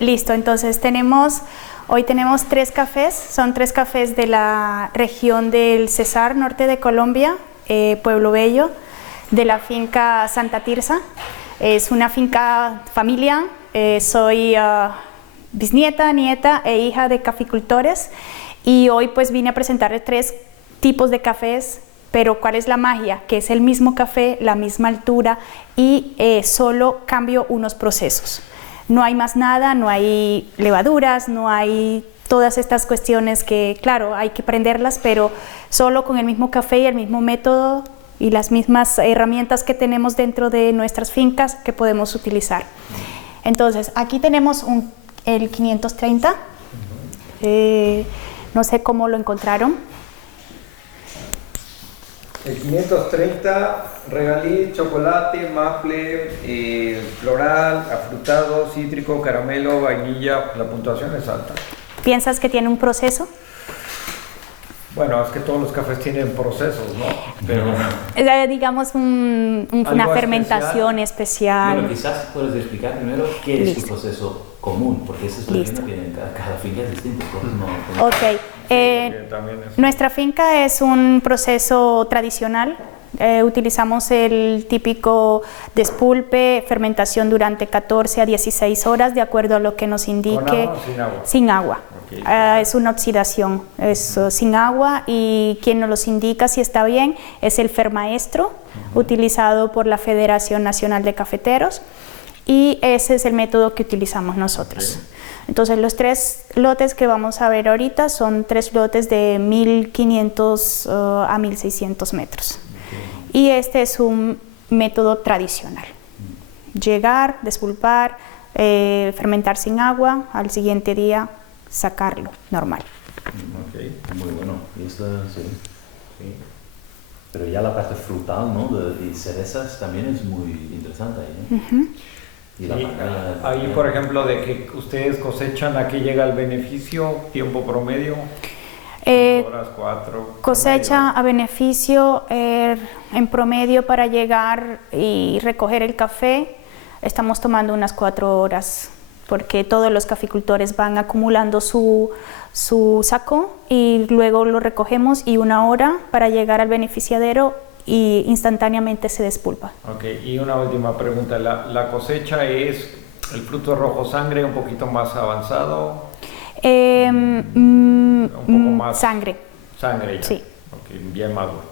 Listo, entonces hoy tenemos 3 cafés, son 3 cafés de la región del Cesar, norte de Colombia, Pueblo Bello, de la finca Santa Tirsa. Es una finca familia, soy bisnieta, nieta e hija de caficultores y hoy pues vine a presentarles 3 tipos de cafés. Pero ¿cuál es la magia? Que es el mismo café, la misma altura y solo cambio unos procesos. No hay más nada, no hay levaduras, no hay todas estas cuestiones que, claro, hay que aprenderlas, pero solo con el mismo café y el mismo método y las mismas herramientas que tenemos dentro de nuestras fincas que podemos utilizar. Entonces, aquí tenemos el 530, no sé cómo lo encontraron. El 530, regaliz, chocolate, maple, floral, afrutado, cítrico, caramelo, vainilla. La puntuación es alta. ¿Piensas que tiene un proceso? Bueno, es que todos los cafés tienen procesos, ¿no? Pero digamos una fermentación especial. Bueno, quizás puedes explicar primero qué es su proceso común, porque ese es lo que tienen cada finca es distinto. No, ok. Nuestra finca es un proceso tradicional. Utilizamos el típico despulpe, fermentación durante 14 a 16 horas, de acuerdo a lo que nos indique. ¿Con agua o sin agua? Sin agua. Okay. Es una oxidación, es sin agua, y quien nos los indica si está bien es el Fermaestro, utilizado por la Federación Nacional de Cafeteros, y ese es el método que utilizamos nosotros. Okay. Entonces los 3 lotes que vamos a ver ahorita son 3 lotes de 1500 a 1600 metros. Okay. Y este es un método tradicional. Llegar, despulpar, fermentar sin agua, al siguiente día sacarlo, normal. Okay. Muy bueno. Y esto, sí. Pero ya la parte frutal, ¿no? de cerezas también es muy interesante ahí, ¿no? Y ahí, por ejemplo, de que ustedes cosechan, ¿a qué llega el beneficio? ¿Tiempo promedio? 5 horas, 4. Cosecha promedio. A beneficio en promedio para llegar y recoger el café, estamos tomando unas 4 horas, porque todos los caficultores van acumulando su saco y luego lo recogemos, y 1 hora para llegar al beneficiadero y instantáneamente se despulpa. Ok, y una última pregunta, ¿la cosecha es el fruto rojo sangre un poquito más avanzado? Un poco más sangre. Sangre ya. Sí. Ok, bien maduro.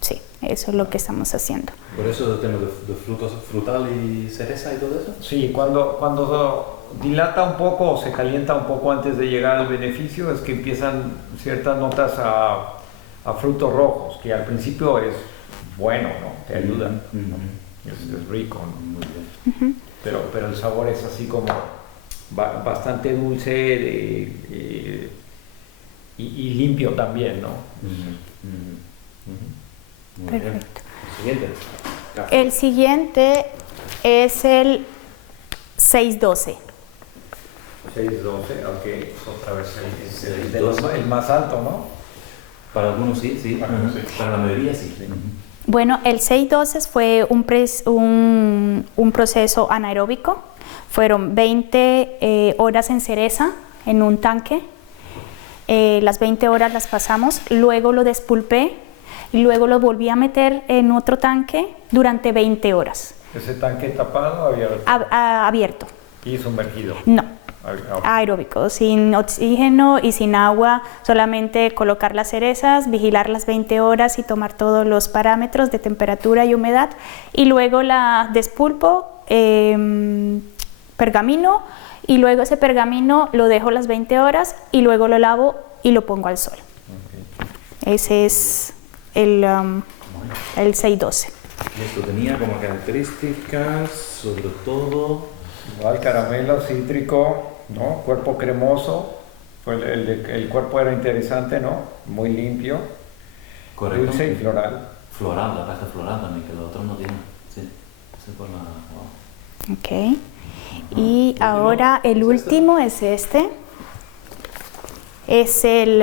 Sí, eso es lo que estamos haciendo. ¿Por eso el tema de frutos, frutal y cereza y todo eso? Sí, cuando dilata un poco o se calienta un poco antes de llegar al beneficio, es que empiezan ciertas notas a frutos rojos, que al principio es bueno, ¿no? Te ayuda, ¿no? Es rico, ¿no? Muy bien. Pero el sabor es así como bastante dulce y limpio también, ¿no? Perfecto. El siguiente es el 612. 612, ok, otra vez el más alto, ¿no? Para algunos sí. Para la mayoría sí. Bueno, el 612 fue un proceso anaeróbico. Fueron 20 horas en cereza en un tanque. Las 20 horas las pasamos, luego lo despulpé y luego lo volví a meter en otro tanque durante 20 horas. ¿Ese tanque tapado o abierto? Abierto. ¿Y sumergido? No. Aeróbico, sin oxígeno y sin agua, solamente colocar las cerezas, vigilar las 20 horas y tomar todos los parámetros de temperatura y humedad, y luego la despulpo, pergamino, y luego ese pergamino lo dejo las 20 horas y luego lo lavo y lo pongo al sol. Okay. Ese es el 612. Esto tenía como características, sobre todo... Igual caramelo, cítrico, ¿no? Cuerpo cremoso, el cuerpo era interesante, ¿no? Muy limpio. Correcto. Dulce y floral. Floral, la parte floral también, que el otro no tiene. Sí, por la... Wow. Ok. Y ahora el último es este. Es el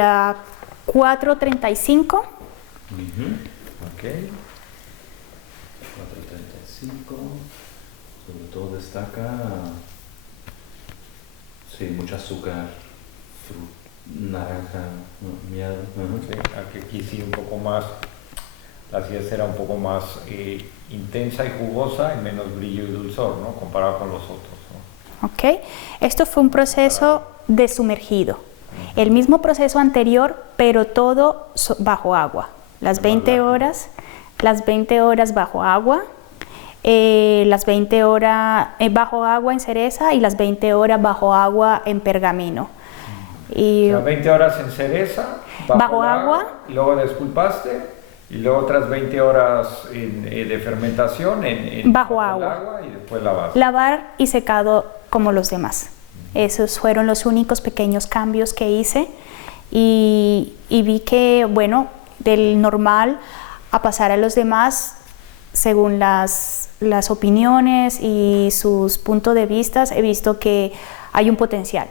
435. Ok. 435. todo destaca, sí, mucho azúcar, naranja, miel. Sí, aquí sí un poco más, la acidez era un poco más intensa y jugosa y menos brillo y dulzor, ¿no? Comparado con los otros, ¿no? Ok, esto fue un proceso de sumergido. El mismo proceso anterior, pero todo bajo agua. Las 20 horas bajo agua, las 20 horas bajo agua en cereza y las 20 horas bajo agua en pergamino. Y, o sea, 20 horas en cereza, bajo agua, y luego desculpaste, y luego otras 20 horas de fermentación bajo agua y después lavar. Lavar y secado como los demás. Esos fueron los únicos pequeños cambios que hice y vi que, bueno, del normal a pasar a los demás, según las opiniones y sus puntos de vista, he visto que hay un potencial.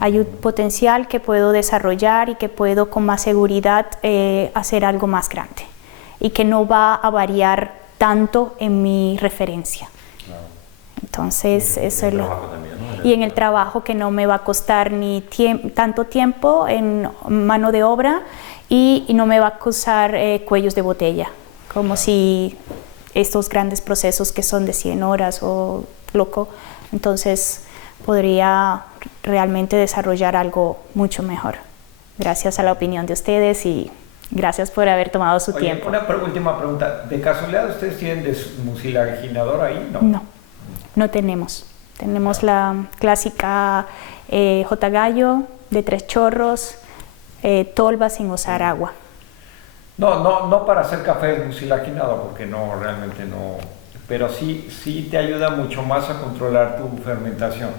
Hay un potencial que puedo desarrollar y que puedo con más seguridad hacer algo más grande y que no va a variar tanto en mi referencia. Entonces, eso es y en el trabajo que no me va a costar ni tanto tiempo en mano de obra y no me va a costar cuellos de botella, como si estos grandes procesos que son de 100 horas o loco, entonces podría realmente desarrollar algo mucho mejor. Gracias a la opinión de ustedes y gracias por haber tomado su tiempo. Una última pregunta. ¿De casualidad ustedes tienen desmucilaginador ahí? No, no tenemos. Tenemos la clásica J. Gallo de 3 chorros, tolva sin usar agua. No para hacer café desmucilaginado, porque no, realmente no. Pero sí te ayuda mucho más a controlar tu fermentación.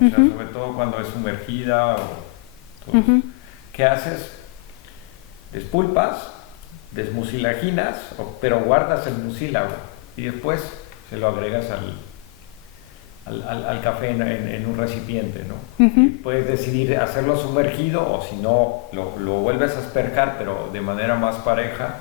O sea, sobre todo cuando es sumergida. ¿Qué haces? Despulpas, desmucilaginas, pero guardas el mucílago y después se lo agregas al café en un recipiente, ¿no? Y puedes decidir hacerlo sumergido o si no, lo vuelves a asperjar, pero de manera más pareja.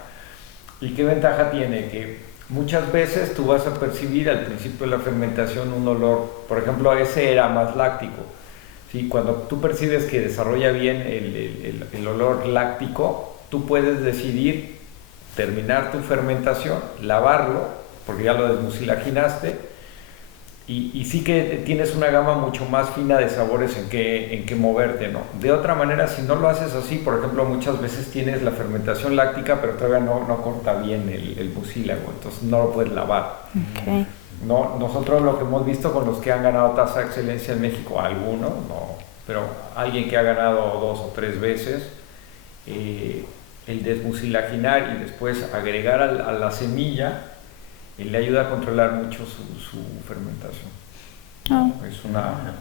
¿Y qué ventaja tiene? Que muchas veces tú vas a percibir al principio de la fermentación un olor, por ejemplo, ese era más láctico. ¿Sí? Cuando tú percibes que desarrolla bien el olor láctico, tú puedes decidir terminar tu fermentación, lavarlo, porque ya lo desmucilaginaste, y sí que tienes una gama mucho más fina de sabores en que moverte, ¿no? De otra manera, si no lo haces así, por ejemplo, muchas veces tienes la fermentación láctica, pero todavía no corta bien el mucílago, entonces no lo puedes lavar. Okay. No, nosotros lo que hemos visto con los que han ganado tasa de excelencia en México, algunos, no, pero alguien que ha ganado 2 o 3 veces, el desmucilaginar y después agregar a la semilla, le ayuda a controlar mucho su fermentación. Es una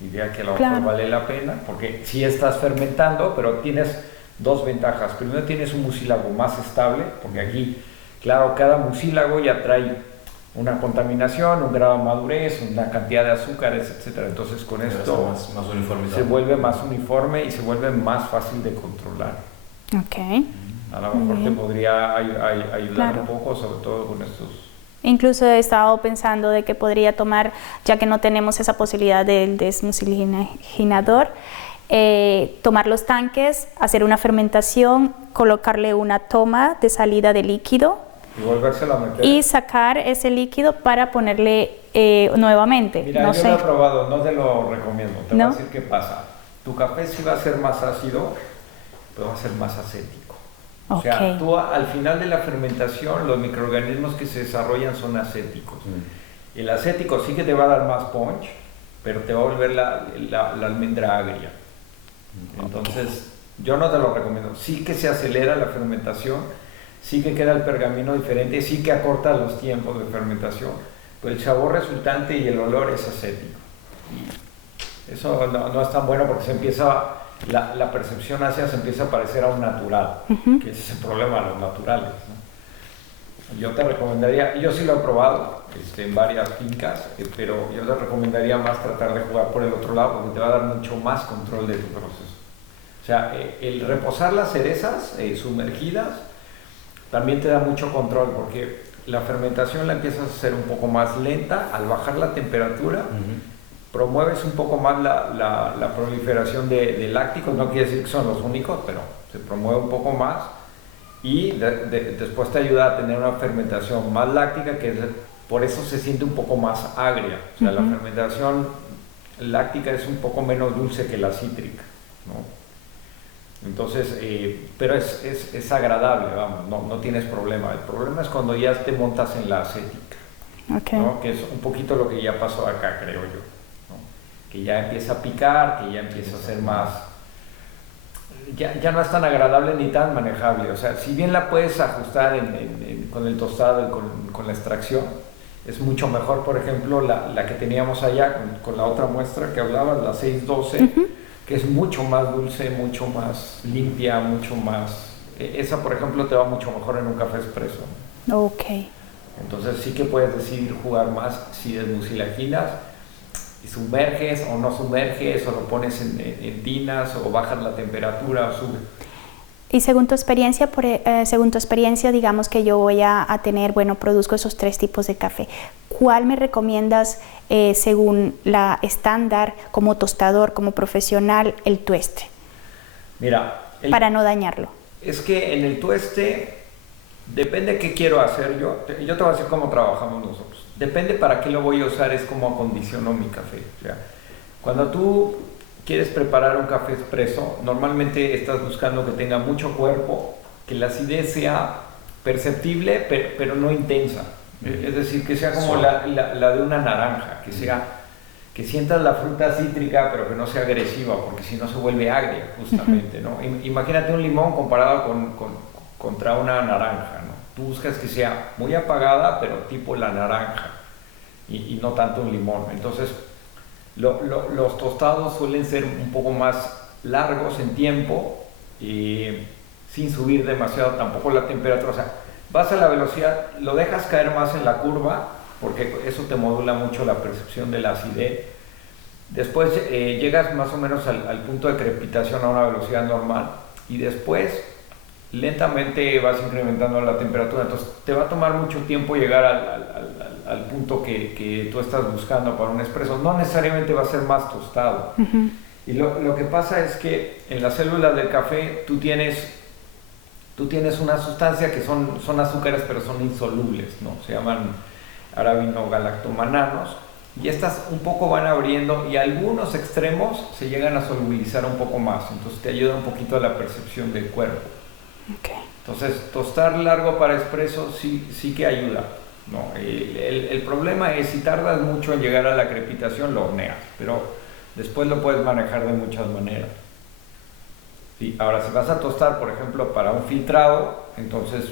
idea que a lo mejor vale la pena, porque sí estás fermentando, pero tienes 2 ventajas. Primero tienes un mucílago más estable, porque aquí, claro, cada mucílago ya trae una contaminación, un grado de madurez, una cantidad de azúcares, etc. Entonces con esto más se vuelve más uniforme y se vuelve más fácil de controlar. Okay. A lo mejor te podría ayudar un poco, sobre todo con estos. Incluso he estado pensando de que podría tomar, ya que no tenemos esa posibilidad del desmucilaginador, tomar los tanques, hacer una fermentación, colocarle una toma de salida de líquido y volvérselo a meter. Y sacar ese líquido para ponerle nuevamente. Mira, no yo sé. lo he probado, no te lo recomiendo. Te voy a decir qué pasa. Tu café sí va a ser más ácido, pero va a ser más acético. O sea, tú al final de la fermentación, los microorganismos que se desarrollan son acéticos. El acético sí que te va a dar más punch, pero te va a volver la almendra agria. Entonces, yo no te lo recomiendo. Sí que se acelera la fermentación, sí que queda el pergamino diferente, sí que acorta los tiempos de fermentación, pero el sabor resultante y el olor es acético. Y eso no es tan bueno porque se empieza... La percepción ácida se empieza a parecer a un natural, que ese es el problema de los naturales, ¿no? Yo te recomendaría, yo sí lo he probado en varias fincas, pero yo te recomendaría más tratar de jugar por el otro lado porque te va a dar mucho más control de tu proceso. O sea, el reposar las cerezas sumergidas también te da mucho control porque la fermentación la empiezas a hacer un poco más lenta. Al bajar la temperatura, promueves un poco más la proliferación de lácticos. No quiere decir que son los únicos, pero se promueve un poco más. Y después te ayuda a tener una fermentación más láctica, por eso se siente un poco más agria. O sea, la fermentación láctica es un poco menos dulce que la cítrica, ¿no? Entonces, pero es agradable, vamos, no tienes problema. El problema es cuando ya te montas en la acética, ¿no? Que es un poquito lo que ya pasó acá, creo yo, ¿no? Que ya empieza a picar, que ya empieza a ser más... Ya no es tan agradable ni tan manejable. O sea, si bien la puedes ajustar con el tostado y con la extracción, es mucho mejor, por ejemplo, la que teníamos allá con la otra muestra que hablabas, la 612, que es mucho más dulce, mucho más limpia, mucho más... Esa, por ejemplo, te va mucho mejor en un café expreso. Ok. Entonces sí que puedes decidir jugar más si desmucilaginas y sumerges o no sumerges, o lo pones en tinas, o bajas la temperatura o sube. Y según tu experiencia, digamos que yo voy a tener, bueno, produzco esos 3 tipos de café. ¿Cuál me recomiendas según la estándar, como tostador, como profesional, el tueste? Mira, para no dañarlo. Es que en el tueste depende qué quiero hacer yo. Yo te voy a decir cómo trabajamos nosotros. Depende para qué lo voy a usar, es como acondiciono mi café. O sea, cuando tú quieres preparar un café expreso, normalmente estás buscando que tenga mucho cuerpo, que la acidez sea perceptible, pero no intensa. Es decir, que sea como la de una naranja, que sientas la fruta cítrica, pero que no sea agresiva, porque si no se vuelve agria, justamente, ¿no? Imagínate un limón comparado contra una naranja, ¿no? Tú buscas que sea muy apagada, pero tipo la naranja, y no tanto un limón. Entonces, los tostados suelen ser un poco más largos en tiempo, sin subir demasiado tampoco la temperatura. O sea, vas a la velocidad, lo dejas caer más en la curva, porque eso te modula mucho la percepción de la acidez. Después llegas más o menos al punto de crepitación a una velocidad normal, y después lentamente vas incrementando la temperatura. Entonces te va a tomar mucho tiempo llegar al punto que tú estás buscando para un espresso. No necesariamente va a ser más tostado. Y lo que pasa es que en las células del café tú tienes una sustancia que son azúcares, pero son insolubles, ¿no? Se llaman arabinogalactomananos, y estas un poco van abriendo, y algunos extremos se llegan a solubilizar un poco más. Entonces te ayuda un poquito a la percepción del cuerpo. Entonces, tostar largo para espresso sí que ayuda, ¿no? El problema es, si tardas mucho en llegar a la crepitación, lo horneas, pero después lo puedes manejar de muchas maneras. ¿Sí? Ahora, si vas a tostar, por ejemplo, para un filtrado, entonces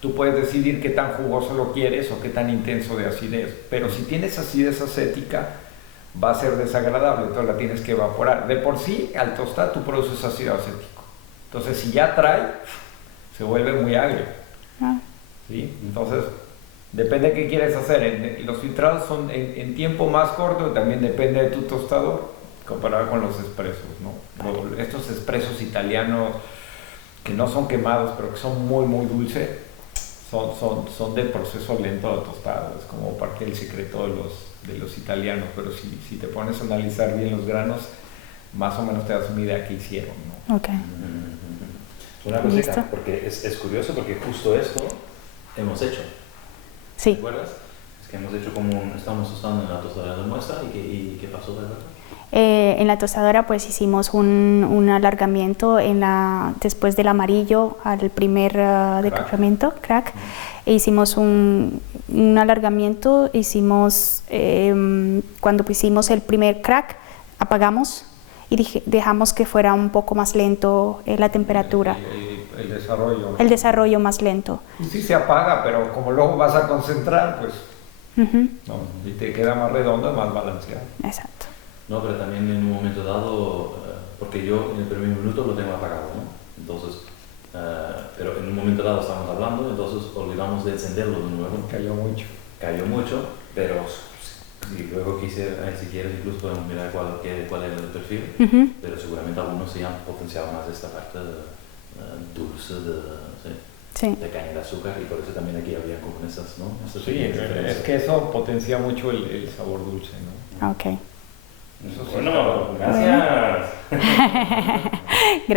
tú puedes decidir qué tan jugoso lo quieres o qué tan intenso de acidez, pero si tienes acidez acética, va a ser desagradable, entonces la tienes que evaporar. De por sí, al tostar, tú produces ácido acético. Entonces, si ya trae, se vuelve muy agrio. ¿Sí? Entonces, depende de qué quieres hacer. Los filtrados son en tiempo más corto, también depende de tu tostador, comparado con los expresos, ¿no? Estos expresos italianos que no son quemados, pero que son muy, muy dulces, son de proceso lento de tostado. Es como parte del secreto de los italianos, pero si te pones a analizar bien los granos, más o menos te das una idea qué hicieron, ¿no? Okay. Una cosita, porque es curioso, porque justo esto hemos hecho. Sí. ¿Te acuerdas? Es que hemos hecho estamos tostando en la tostadora de muestra, y ¿qué pasó de verdad? En la tostadora pues hicimos un alargamiento después del amarillo al primer decrepamiento, crack. Hicimos un alargamiento, cuando hicimos el primer crack, apagamos y dejamos que fuera un poco más lento la temperatura. El desarrollo. El desarrollo más lento. Y sí se apaga, pero como luego vas a concentrar, pues, ¿no? Y te queda más redondo y más balanceado. Exacto. No, pero también en un momento dado, porque yo en el primer minuto lo tengo apagado, ¿no? Entonces, pero en un momento dado estábamos hablando, entonces olvidamos de encenderlo de nuevo. Cayó mucho, pero si luego si quieres, incluso podemos mirar cuál es el perfil, pero seguramente algunos sí han potenciado más esta parte dulce, ¿sí? de caña de azúcar, y por eso también aquí había como esas, ¿no? Esas Sí, es que eso potencia mucho el sabor dulce, ¿no? Ok. Eso sí. Bueno, gracias.